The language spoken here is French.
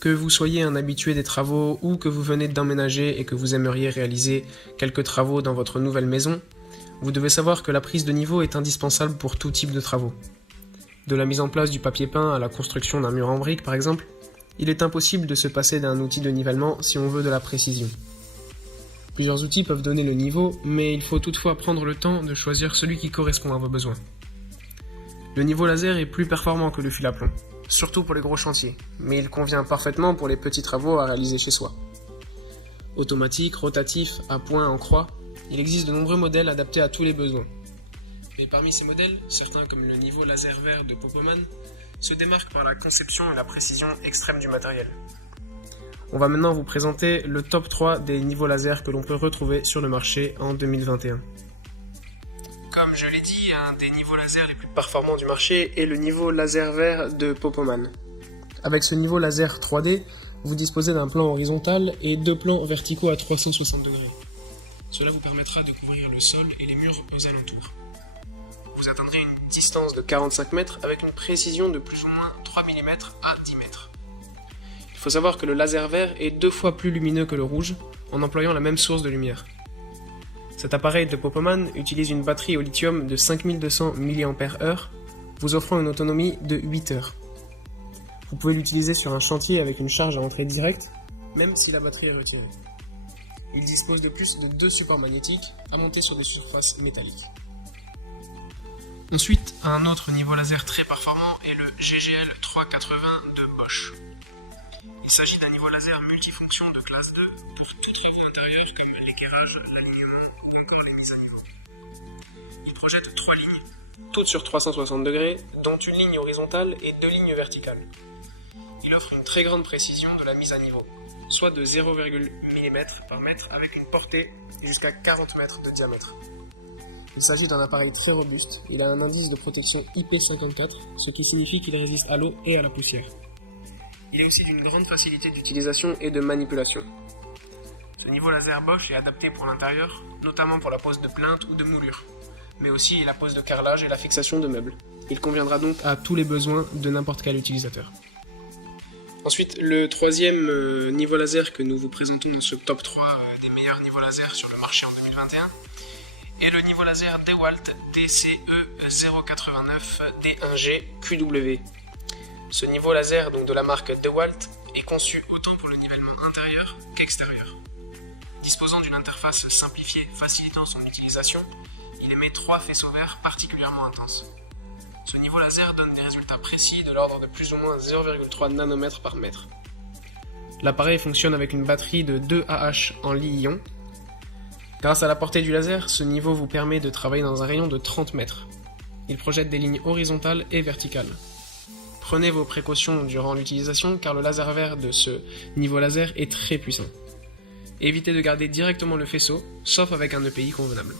Que vous soyez un habitué des travaux ou que vous venez d'emménager et que vous aimeriez réaliser quelques travaux dans votre nouvelle maison, vous devez savoir que la prise de niveau est indispensable pour tout type de travaux. De la mise en place du papier peint à la construction d'un mur en briques par exemple, il est impossible de se passer d'un outil de nivellement si on veut de la précision. Plusieurs outils peuvent donner le niveau, mais il faut toutefois prendre le temps de choisir celui qui correspond à vos besoins. Le niveau laser est plus performant que le fil à plomb, surtout pour les gros chantiers, mais il convient parfaitement pour les petits travaux à réaliser chez soi. Automatique, rotatif, à point, en croix, il existe de nombreux modèles adaptés à tous les besoins. Mais parmi ces modèles, certains comme le niveau laser vert de Popoman, se démarquent par la conception et la précision extrême du matériel. On va maintenant vous présenter le top 3 des niveaux laser que l'on peut retrouver sur le marché en 2021. Comme je l'ai dit, un des niveaux laser les plus performants du marché est le niveau laser vert de Popoman. Avec ce niveau laser 3D, vous disposez d'un plan horizontal et deux plans verticaux à 360 degrés. Cela vous permettra de couvrir le sol et les murs aux alentours. Vous atteindrez une distance de 45 mètres avec une précision de plus ou moins 3 mm à 10 mètres. Il faut savoir que le laser vert est 2 fois plus lumineux que le rouge en employant la même source de lumière. Cet appareil de Popoman utilise une batterie au lithium de 5200 mAh, vous offrant une autonomie de 8 heures. Vous pouvez l'utiliser sur un chantier avec une charge à entrée directe, même si la batterie est retirée. Il dispose de plus de 2 supports magnétiques à monter sur des surfaces métalliques. Ensuite, un autre niveau laser très performant est le GGL 380 de Bosch. Il s'agit d'un niveau laser multifonction de classe 2 pour tout travaux intérieurs comme l'équerrage, l'alignement ou encore les mises à niveau. Il projette 3 lignes, toutes sur 360 degrés, dont une ligne horizontale et 2 lignes verticales. Il offre une très grande précision de la mise à niveau, soit de 0,1 mm par mètre avec une portée jusqu'à 40 mètres de diamètre. Il s'agit d'un appareil très robuste, il a un indice de protection IP54, ce qui signifie qu'il résiste à l'eau et à la poussière. Il est aussi d'une grande facilité d'utilisation et de manipulation. Ce niveau laser Bosch est adapté pour l'intérieur, notamment pour la pose de plinthe ou de moulure, mais aussi la pose de carrelage et la fixation de meubles. Il conviendra donc à tous les besoins de n'importe quel utilisateur. Ensuite, le troisième niveau laser que nous vous présentons dans ce top 3 des meilleurs niveaux laser sur le marché en 2021 est le niveau laser DeWalt DCE089 D1G QW. Ce niveau laser donc de la marque DeWalt est conçu autant pour le nivellement intérieur qu'extérieur. Disposant d'une interface simplifiée facilitant son utilisation, il émet 3 faisceaux verts particulièrement intenses. Ce niveau laser donne des résultats précis de l'ordre de plus ou moins 0,3 nanomètres par mètre. L'appareil fonctionne avec une batterie de 2 Ah en lithium. Grâce à la portée du laser, ce niveau vous permet de travailler dans un rayon de 30 mètres. Il projette des lignes horizontales et verticales. Prenez vos précautions durant l'utilisation car le laser vert de ce niveau laser est très puissant. Évitez de garder directement le faisceau, sauf avec un EPI convenable.